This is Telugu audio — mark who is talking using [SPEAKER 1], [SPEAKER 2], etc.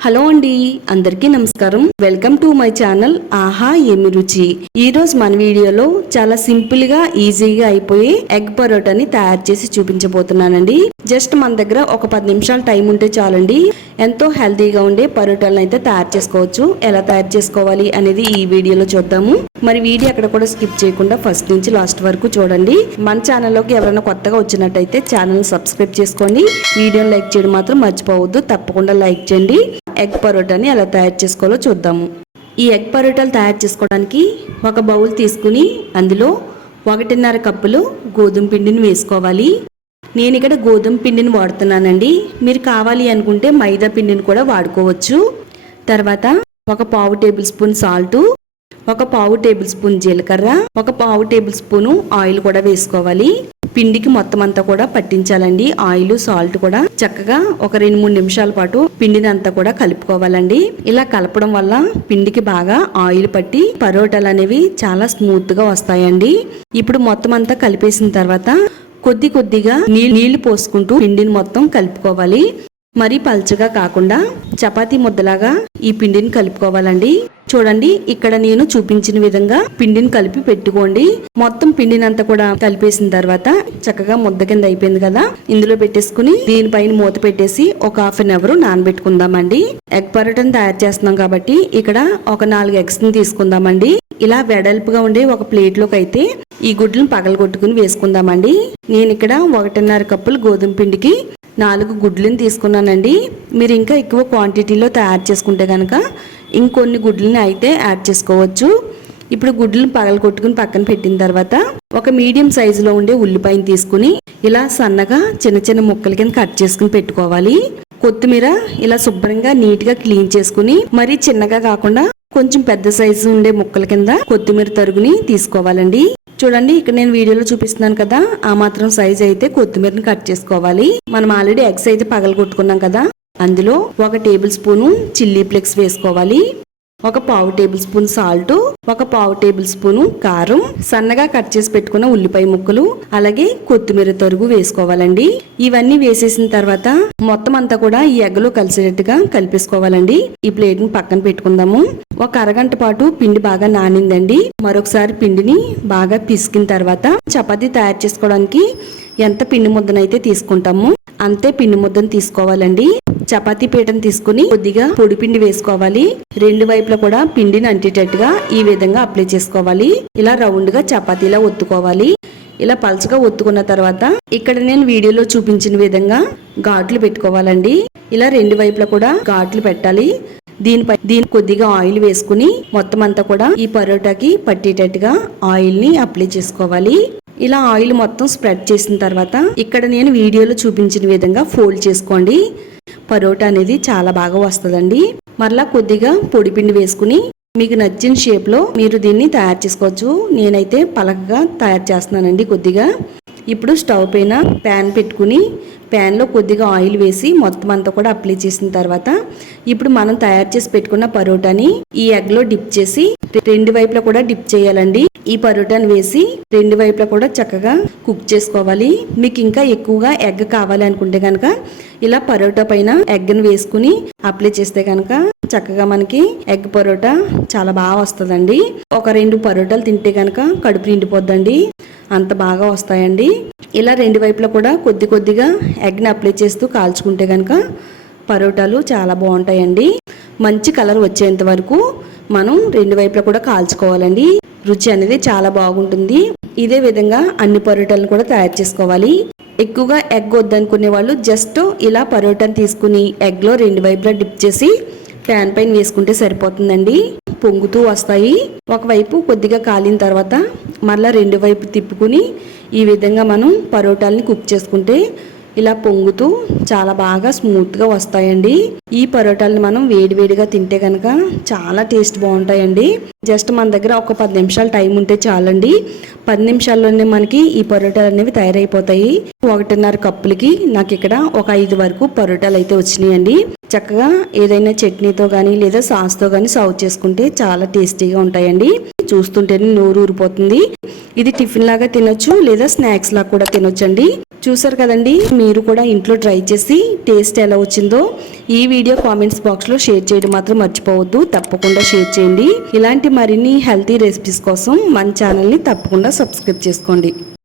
[SPEAKER 1] హలో అండి అందరికీ నమస్కారం. వెల్కమ్ టు మై ఛానల్ ఆహా ఏమి రుచి. ఈ రోజు మన వీడియోలో చాలా సింపుల్గా ఈజీగా అయిపోయే ఎగ్ పరోటాని తయారు చేసి చూపించబోతున్నానండి. జస్ట్ మన దగ్గర ఒక పది నిమిషాలు టైం ఉంటే చాలండి. ఎంతో హెల్తీగా ఉండే పరోటాలను అయితే తయారు చేసుకోవచ్చు. ఎలా తయారు చేసుకోవాలి అనేది ఈ వీడియోలో చూద్దాము. మరి వీడియో అక్కడ కూడా స్కిప్ చేయకుండా ఫస్ట్ నుంచి లాస్ట్ వరకు చూడండి. మన ఛానల్లోకి ఎవరైనా కొత్తగా వచ్చినట్టయితే ఛానల్ సబ్స్క్రైబ్ చేసుకొని వీడియోని లైక్ చేయడం మాత్రం మర్చిపోవద్దు. తప్పకుండా లైక్ చేయండి. ఎగ్ పరోటాని ఎలా తయారు చేసుకోవాలో చూద్దాము. ఈ ఎగ్ పరోటాలు తయారు చేసుకోవడానికి ఒక బౌల్ తీసుకుని అందులో ఒకటిన్నర కప్పులు గోధుమ పిండిని వేసుకోవాలి. నేను ఇక్కడ గోధుమ పిండిని వాడుతున్నానండి. మీరు కావాలి అనుకుంటే మైదా పిండిని కూడా వాడుకోవచ్చు. తర్వాత ఒక పావు టేబుల్ స్పూన్ సాల్టు ఒక పావు టేబుల్ స్పూన్ జీలకర్ర ఒక పావు టేబుల్ స్పూను ఆయిల్ కూడా వేసుకోవాలి. పిండికి మొత్తం అంతా కూడా పట్టించాలండి. ఆయిల్ సాల్ట్ కూడా చక్కగా ఒక రెండు మూడు నిమిషాల పాటు పిండిని అంతా కూడా కలుపుకోవాలండి. ఇలా కలపడం వల్ల పిండికి బాగా ఆయిల్ పట్టి పరోటాలు అనేవి చాలా స్మూత్గా వస్తాయండి. ఇప్పుడు మొత్తం అంతా కలిపేసిన తర్వాత కొద్ది కొద్దిగా నీళ్ళు నీళ్ళు పోసుకుంటూ పిండిని మొత్తం కలుపుకోవాలి. మరీ పల్చగా కాకుండా చపాతీ ముద్దలాగా ఈ పిండిని కలుపుకోవాలండి. చూడండి ఇక్కడ నేను చూపించిన విధంగా పిండిని కలిపి పెట్టుకోండి. మొత్తం పిండిని అంతా కూడా కలిపేసిన తర్వాత చక్కగా ముద్ద కింద అయిపోయింది కదా. ఇందులో పెట్టేసుకుని దీనిపైన మూత పెట్టేసి ఒక హాఫ్ అన్ అవర్ నానబెట్టుకుందామండి. ఎగ్ పరోటాను తయారు చేస్తున్నాం కాబట్టి ఇక్కడ ఒక నాలుగు ఎగ్స్ని తీసుకుందామండి. ఇలా వెడల్పుగా ఉండే ఒక ప్లేట్లోకి అయితే ఈ గుడ్లను పగలగొట్టుకుని వేసుకుందామండి. నేను ఇక్కడ ఒకటిన్నర కప్పులు గోధుమ పిండికి నాలుగు గుడ్లను తీసుకున్నానండి. మీరు ఇంకా ఎక్కువ క్వాంటిటీలో తయారు చేసుకుంటే కనుక ఇంకొన్ని గుడ్లని అయితే యాడ్ చేసుకోవచ్చు. ఇప్పుడు గుడ్లను పగల కొట్టుకుని పక్కన పెట్టిన తర్వాత ఒక మీడియం సైజులో ఉండే ఉల్లిపాయని తీసుకుని ఇలా సన్నగా చిన్న చిన్న ముక్కల కింద కట్ చేసుకుని పెట్టుకోవాలి. కొత్తిమీర ఇలా శుభ్రంగా నీట్గా క్లీన్ చేసుకుని మరీ చిన్నగా కాకుండా కొంచెం పెద్ద సైజు ఉండే ముక్కల కింద కొత్తిమీర తరుగుని తీసుకోవాలండి. చూడండి ఇక్కడ నేను వీడియోలో చూపిస్తున్నాను కదా ఆ మాత్రం సైజ్ అయితే కొత్తిమీరని కట్ చేసుకోవాలి. మనం ఆల్రెడీ ఎగ్స్ అయితే పగల కొట్టుకున్నాం కదా అందులో ఒక టేబుల్ స్పూను చిల్లీ ఫ్లేక్స్ వేసుకోవాలి ఒక పావు టేబుల్ స్పూన్ సాల్ట్ ఒక పావు టేబుల్ స్పూన్ కారం సన్నగా కట్ చేసి పెట్టుకున్న ఉల్లిపాయ ముక్కలు అలాగే కొత్తిమీర తరుగు వేసుకోవాలండి. ఇవన్నీ వేసేసిన తర్వాత మొత్తం అంతా కూడా ఈ ఎగ్గలో కలిసేటట్టుగా కలిపేసుకోవాలండి. ఈ ప్లేట్ని పక్కన పెట్టుకుందాము. ఒక అరగంట పాటు పిండి బాగా నానిందండి. మరొకసారి పిండిని బాగా పిసికిన తర్వాత చపాతీ తయారు చేసుకోవడానికి ఎంత పిండి ముద్దనైతే తీసుకుంటామో అంతే పిండి ముద్దను తీసుకోవాలండి. చపాతీ పీటను తీసుకుని కొద్దిగా పొడి పిండి వేసుకోవాలి. రెండు వైపులా కూడా పిండిని అంటేటట్టుగా ఈ విధంగా అప్లై చేసుకోవాలి. ఇలా రౌండ్గా చపాతీలా ఒత్తుకోవాలి. ఇలా పల్చగా ఒత్తుకున్న తర్వాత ఇక్కడ నేను వీడియోలో చూపించిన విధంగా ఘాట్లు పెట్టుకోవాలండి. ఇలా రెండు వైపులా కూడా ఘాట్లు పెట్టాలి. దీనిపై దీని కొద్దిగా ఆయిల్ వేసుకుని మొత్తం అంతా కూడా ఈ పరోటాకి పట్టేటట్టుగా ఆయిల్ని అప్లై చేసుకోవాలి. ఇలా ఆయిల్ మొత్తం స్ప్రెడ్ చేసిన తర్వాత ఇక్కడ నేను వీడియోలో చూపించిన విధంగా ఫోల్డ్ చేసుకోండి. పరోటా అనేది చాలా బాగా వస్తుందండి. మరలా కొద్దిగా పొడిపిండి వేసుకుని మీకు నచ్చిన షేప్లో మీరు దీన్ని తయారు చేసుకోవచ్చు. నేనైతే పలకగా తయారు చేస్తున్నానండి కొద్దిగా. ఇప్పుడు స్టవ్ పైన ప్యాన్ పెట్టుకుని ప్యాన్లో కొద్దిగా ఆయిల్ వేసి మొత్తం అంతా కూడా అప్లై చేసిన తర్వాత ఇప్పుడు మనం తయారు చేసి పెట్టుకున్న పరోటాని ఈ ఎగ్లో డిప్ చేసి రెండు వైపులా కూడా డిప్ చేయాలండి. ఈ పరోటాని వేసి రెండు వైపులా కూడా చక్కగా కుక్ చేసుకోవాలి. మీకు ఇంకా ఎక్కువగా ఎగ్ కావాలి అనుకుంటే కనుక ఇలా పరోటా పైన ఎగ్ని వేసుకుని అప్లై చేస్తే కనుక చక్కగా మనకి ఎగ్ పరోటా చాలా బాగా వస్తుందండి. ఒక రెండు పరోటాలు తింటే కనుక కడుపు నిండిపోద్దండి. అంత బాగా వస్తాయండి. ఇలా రెండు వైపులా కూడా కొద్ది కొద్దిగా ఎగ్ని అప్లై చేస్తూ కాల్చుకుంటే కనుక పరోటాలు చాలా బాగుంటాయండి. మంచి కలర్ వచ్చేంత వరకు మనం రెండు వైపులా కూడా కాల్చుకోవాలండి. రుచి అనేది చాలా బాగుంటుంది. ఇదే విధంగా అన్ని పరోటాలను కూడా తయారు చేసుకోవాలి. ఎక్కువగా ఎగ్ వద్దనుకునే వాళ్ళు జస్ట్ ఇలా పరోటాను తీసుకుని ఎగ్లో రెండు వైపులా డిప్ చేసి ప్యాన్ పైన వేసుకుంటే సరిపోతుందండి. పొంగుతూ వస్తాయి. ఒకవైపు కొద్దిగా కాలిన తర్వాత మళ్ళీ రెండు వైపు తిప్పుకుని ఈ విధంగా మనం పరోటాలని కుక్ చేసుకుంటే ఇలా పొంగుతూ చాలా బాగా స్మూత్గా వస్తాయండి. ఈ పరోటాలని మనం వేడివేడిగా తింటే కనుక చాలా టేస్ట్ బాగుంటాయండి. జస్ట్ మన దగ్గర ఒక పది నిమిషాలు టైం ఉంటే చాలండి. పది నిమిషాల్లోనే మనకి ఈ పరోటాలు అనేవి తయారైపోతాయి. ఒకటిన్నర కప్పులకి నాకు ఇక్కడ ఒక ఐదు వరకు పరోటాలు అయితే వచ్చినాయండి. చక్కగా ఏదైనా చట్నీతో కానీ లేదా సాస్తో కానీ సర్వ్ చేసుకుంటే చాలా టేస్టీగా ఉంటాయండి. చూస్తుంటేనే నోరు ఊరిపోతుంది. ఇది టిఫిన్ లాగా తినొచ్చు లేదా స్నాక్స్ లాగా కూడా తినొచ్చండి. చూసారు కదండి మీరు కూడా ఇంట్లో ట్రై చేసి టేస్ట్ ఎలా వచ్చిందో ఈ వీడియో కామెంట్స్ బాక్స్లో షేర్ చేయడం మాత్రం మర్చిపోవద్దు. తప్పకుండా షేర్ చేయండి. ఇలాంటి మరిన్ని హెల్తీ రెసిపీస్ కోసం మన ఛానల్ని తప్పకుండా సబ్స్క్రైబ్ చేసుకోండి.